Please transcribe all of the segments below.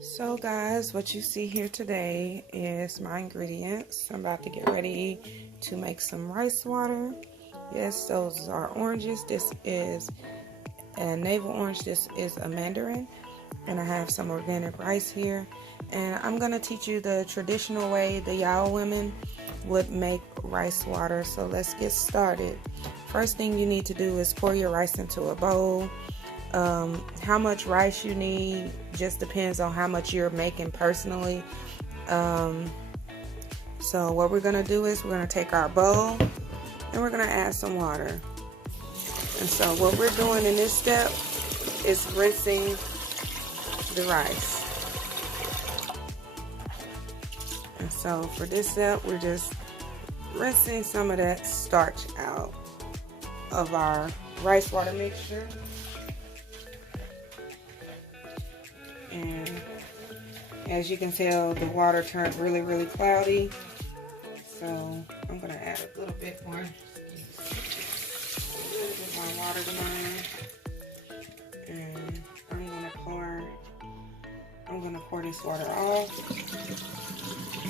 So guys, what you see here today is my ingredients. I'm about to get ready to make some rice water. Yes, those are oranges. This is a navel orange. This is a mandarin. And I have some organic rice here. And I'm going to teach you the traditional way the Yao women would make rice water. So let's get started. First thing you need to do is pour your rice into a bowl. How much rice you need just depends on how much you're making personally. So what we're going to do is we're going to take our bowl and we're going to add some water. And so what we're doing in this step is rinsing the rice. And so for this step, we're just rinsing some of that starch out of our rice water mixture. And as you can tell, the water turned really cloudy. So I'm going to add a little bit more water to mine. And I'm going to pour this water off.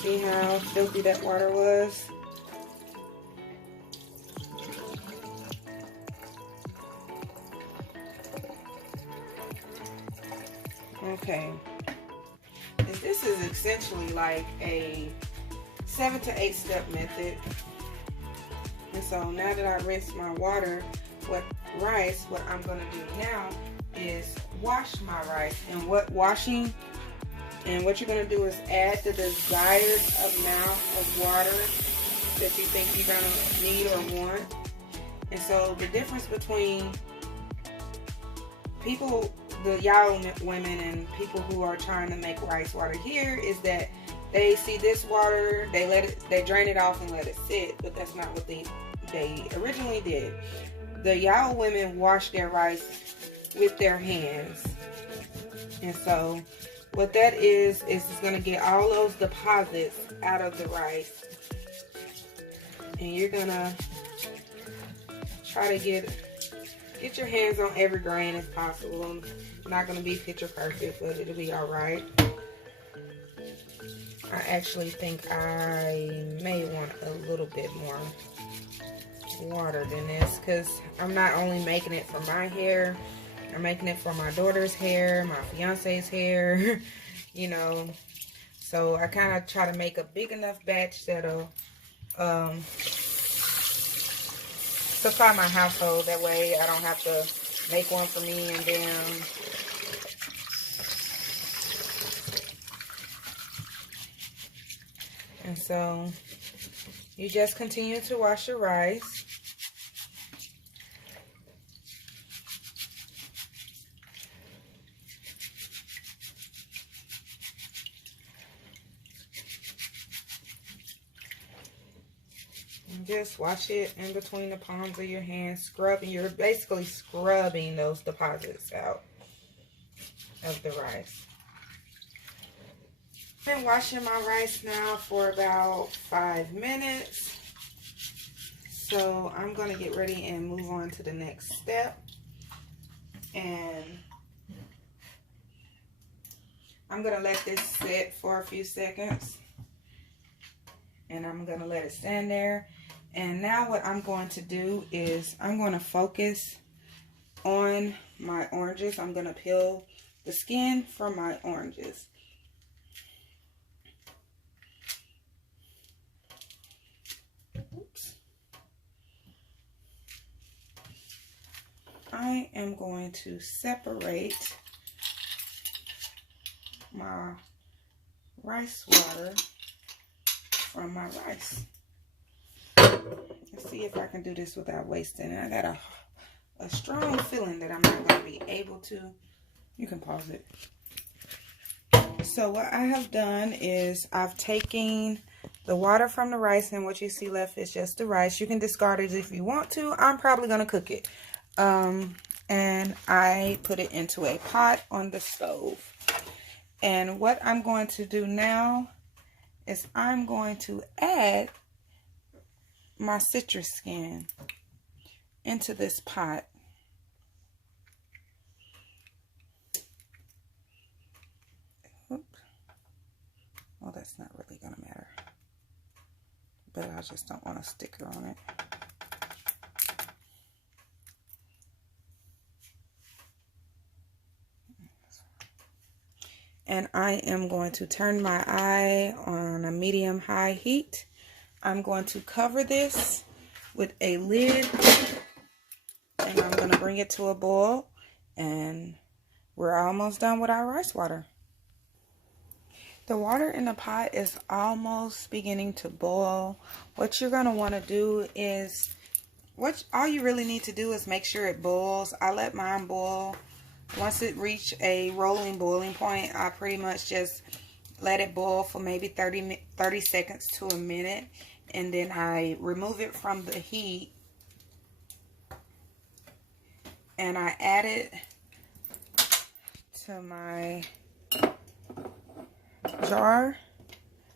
See how filthy that water was? Okay. This is essentially like a 7 to 8 step method. And so now that I rinsed my water with rice, what I'm going to do now is wash my rice. And what you're going to do is add the desired amount of water that you think you're going to need or want. And so the difference between the Yao women and people who are trying to make rice water here is that they see this water, they drain it off and let it sit, but that's not what they originally did. The Yao women wash their rice with their hands. And so what that is it's going to get all those deposits out of the rice. And you're going to try to get your hands on every grain as possible. I'm not going to be picture perfect, but it'll be alright. I actually think I may want a little bit more water than this, because I'm not only making it for my hair, I'm making it for my daughter's hair, my fiance's hair, you know. So I kind of try to make a big enough batch that'll supply my household. That way I don't have to make one for me and them. And so you just continue to wash your rice. Just wash it in between the palms of your hands, you're basically scrubbing those deposits out of the rice. I've been washing my rice now for about 5 minutes. So I'm going to get ready and move on to the next step. And I'm going to let this sit for a few seconds. And I'm going to let it stand there. And now what I'm going to do is I'm going to focus on my oranges. I'm going to peel the skin from my oranges. Oops. I am going to separate my rice water from my rice. Let's see if I can do this without wasting it. I got a strong feeling that I'm not going to be able to. You can pause it. So what I have done is I've taken the water from the rice, and what you see left is just the rice. You can discard it if you want to. I'm probably going to cook it. And I put it into a pot on the stove. And what I'm going to do now is I'm going to add my citrus skin into this pot. but I just don't want a sticker on it. And I am going to turn my eye on a medium-high heat. I'm going to cover this with a lid, and I'm going to bring it to a boil, and we're almost done with our rice water. The water in the pot is almost beginning to boil. What you're going to want to do is, all you really need to do is make sure it boils. I let mine boil. Once it reached a rolling boiling point, I pretty much just let it boil for maybe 30 seconds to a minute. And then I remove it from the heat. And I add it to my jar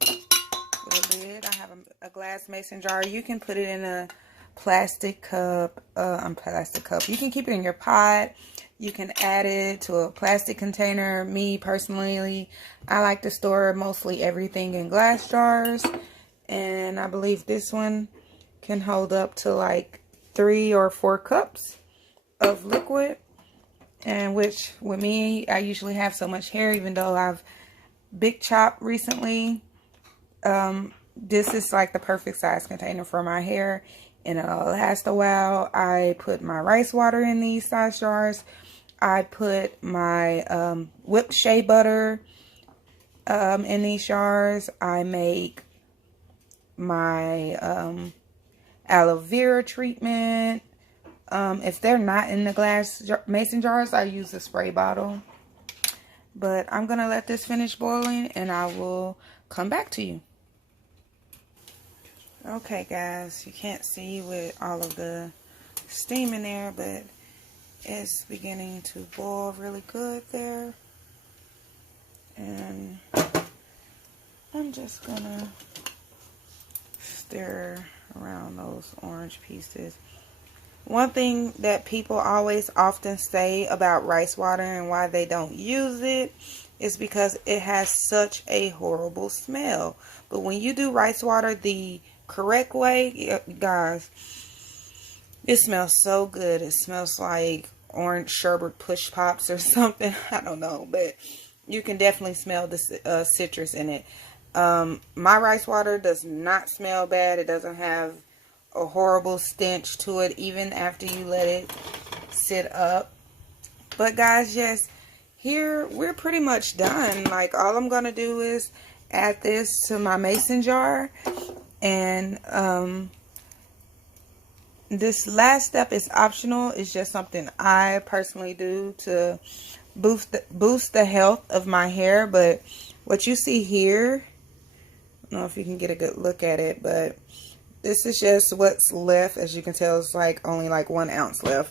with a lid. I have a glass mason jar. You can put it in a plastic cup. You can keep it in your pot. You can add it to a plastic container. Me personally, I like to store mostly everything in glass jars. And I believe this one can hold up to like 3 or 4 cups of liquid. And which with me, I usually have so much hair, even though I've big chopped recently. This is like the perfect size container for my hair, and it'll last a while. I put my rice water in these size jars. I put my whipped shea butter in these jars. I make my aloe vera treatment. If they're not in the glass mason jars, I use a spray bottle. But I'm going to let this finish boiling, and I will come back to you. Okay, guys, you can't see with all of the steam in there, but it's beginning to boil really good there. And I'm just going to stir around those orange pieces. One thing that people always often say about rice water and why they don't use it is because it has such a horrible smell. But when you do rice water the correct way, guys, it smells so good. It smells like orange sherbet push pops or something. I don't know, but you can definitely smell the citrus in it. My rice water does not smell bad. It doesn't have a horrible stench to it even after you let it sit up. But guys, yes, here we're pretty much done. Like, all I'm gonna do is add this to my mason jar, and this last step is optional. It's just something I personally do to boost the health of my hair. But what you see here, I don't know if you can get a good look at it, but this is just what's left. As you can tell, it's like only like 1 ounce left.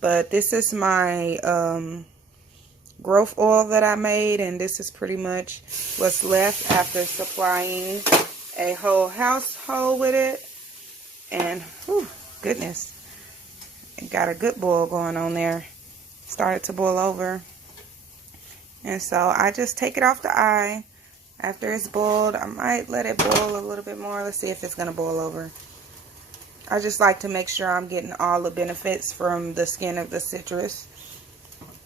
But this is my growth oil that I made, and this is pretty much what's left after supplying a whole household with it. And whew, goodness, it got a good boil going on there. Started to boil over, and so I just take it off the eye. After it's boiled, I might let it boil a little bit more. Let's see if it's going to boil over. I just like to make sure I'm getting all the benefits from the skin of the citrus.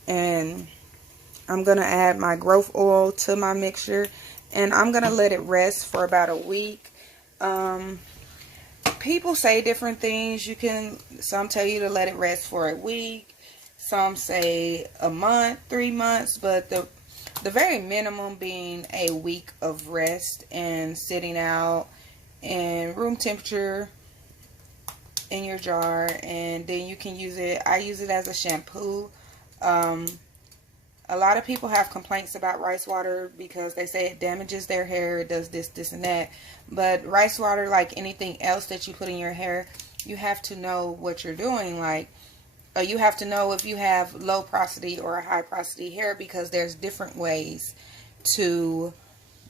And I'm going to add my growth oil to my mixture. And I'm going to let it rest for about a week. People say different things. Some tell you to let it rest for a week. Some say a month, 3 months. But the very minimum being a week of rest and sitting out in room temperature in your jar, and then you can use it. I use it as a shampoo. A lot of people have complaints about rice water because they say it damages their hair, it does this, this, and that. But rice water, like anything else that you put in your hair, you have to know what you're doing. Like, you have to know if you have low porosity or high porosity hair, because there's different ways to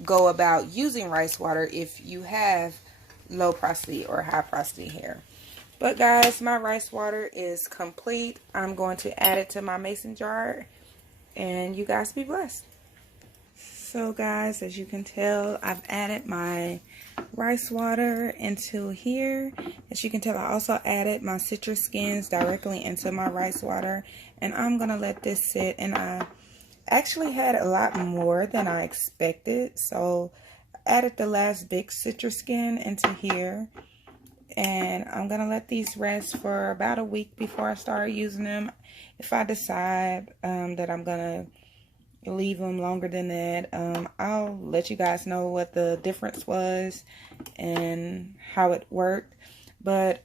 go about using rice water if you have low porosity or high porosity hair. But guys, my rice water is complete. I'm going to add it to my mason jar, and you guys be blessed. So guys, as you can tell, I've added my rice water into here. As you can tell, I also added my citrus skins directly into my rice water, and I'm gonna let this sit. And I actually had a lot more than I expected, so I added the last big citrus skin into here, and I'm gonna let these rest for about a week before I start using them. If I decide that I'm gonna leave them longer than that, I'll let you guys know what the difference was and how it worked. But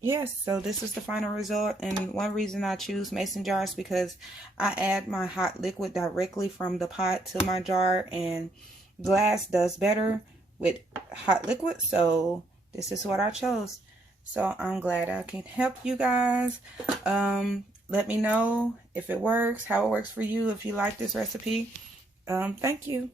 yes, so this is the final result. And one reason I choose mason jars because I add my hot liquid directly from the pot to my jar, and glass does better with hot liquid, so this is what I chose. So I'm glad I can help you guys. Let me know if it works, how it works for you, if you like this recipe. Thank you.